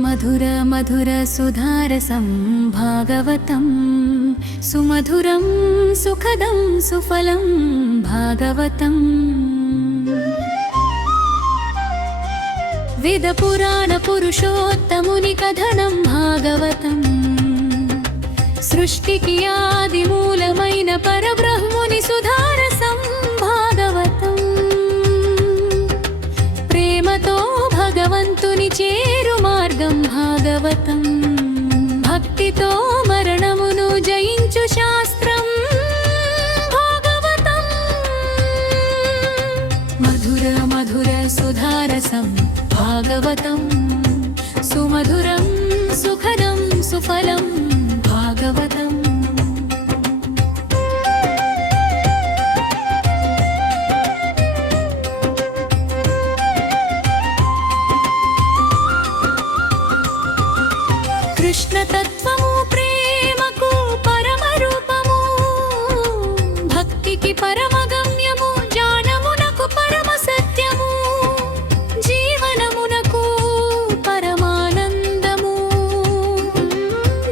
మధుర మధుర సుధారసం భాగవతం సుమధురం సుఖదం సుఫలం భాగవతం వేద పురాణ పురుషోత్తముని కథనం భాగవతం సృష్టికి ఆది మూలమైన పరబ్రహ్ముని సుధారసం భాగవతం ప్రేమతో భగవంతుని చేరు మార్గం భాగవతం భక్తితో మరణమును జయించు శాస్త్రం భాగవతం మధుర మధుర సుధారసం భాగవతం సుమధురం సుఖదం సుఫలం భాగవతం కృష్ణ తత్వము ప్రేమకు పరమ రూపము భక్తికి పరమ గమ్యము జ్ఞానమునకు పరమ సత్యము జీవనమునకు పరమానందము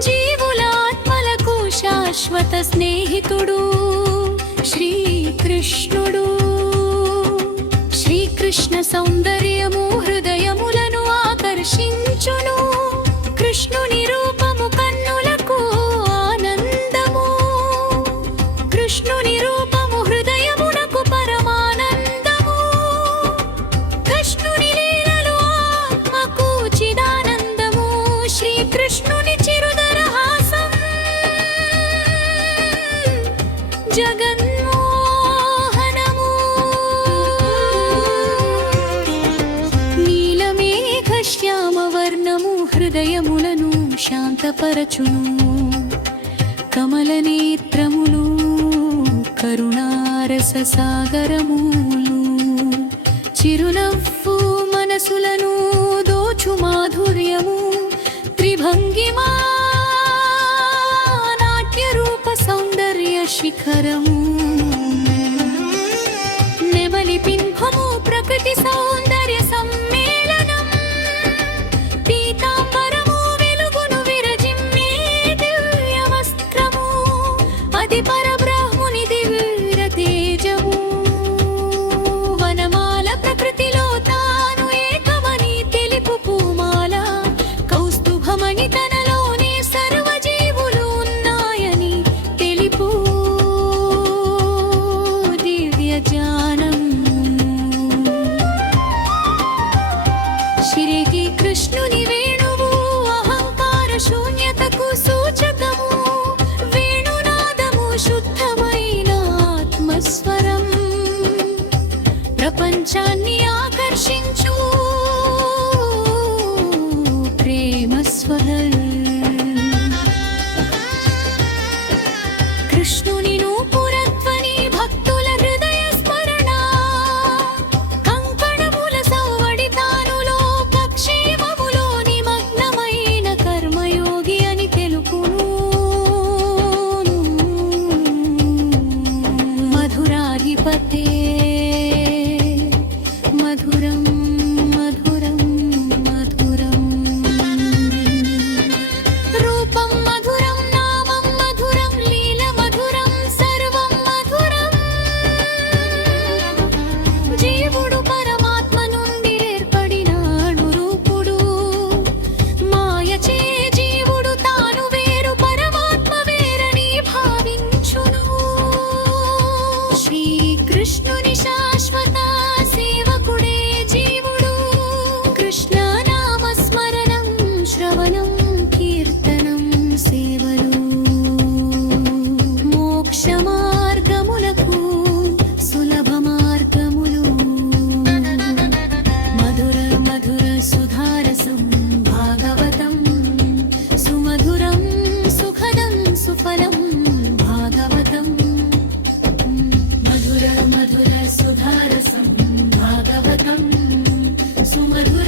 జీవుల ఆత్మలకు శాశ్వత స్నేహితుడు శ్రీకృష్ణుడు శ్రీకృష్ణ సౌందర్యము హృదయములను ఆకర్షించును కృష్ణుని రూపము కన్నులకు ఆనందము కృష్ణుని రూపము హృదయమునకు పరమానందము కృష్ణుని లీలలు ఆత్మకు చిదానందము శ్రీకృష్ణుని చిరుదరహాసం జగన్మోహనము నీలమేఘ శ్యామవర్ణము హృదయములను శాంతపరచును కమల నేత్రములు కరుణారస సాగరములు చిరునవ్వు మనసులను దోచు మాధుర్యము త్రిభంగిమా నాట్య రూప సౌందర్య శిఖరము నెమలి పింభము ప్రకృతి సౌందర్య సమ్మేళనం పీతాంబరము వెలుగును విరజిమ్మే దివ్య వస్త్రము అది పరబ్రహ్ముని దివ్య తేజము వనమాల ప్రకృతిలో తాను ఏకమని తెలుపు పూమాల కౌస్తుభమణి తనలోనే సర్వజీవులు ఉన్నాయని తెలుపు దివ్య జ్ఞానం శిరికి కృష్ణుని వేణువు అహంకార శూన్యతకు సూచకము వేణునాదము శుద్ధమైన ఆత్మస్వరం ప్రపంచాన్ని ఆకర్షించు ప్రేమస్వరం కృష్ణుని నూపురధ్వని భక్తుల హృదయ స్మరణ కంకణముల సవ్వడి తానులో పక్షేమములో నిమగ్నమైన కర్మయోగి అని తెలుపును మధురాధిపతే మధురం మధురం మధురం రూపం మధురం నామం మధురం లీల మధురం సర్వం మధురం జీవుడు పరమాత్మ నుండి ఏర్పడినాడు రూపుడు మాయచే జీవుడు తాను వేరు పరమాత్మ వేరని భావించును శ్రీకృష్ణుని శాశ్వత సేవకుడే జీవుడు కృష్ణ నామస్మరణం శ్రవణం కీర్తనం సేవలు మోక్ష మార్గములకు సులభ మార్గములు మధుర మధుర సుధారసం భాగవతం సుమధురం సుఖదం సుఫలం భాగవతం మధుర మధుర సుధారసం భాగవతం సుమధుర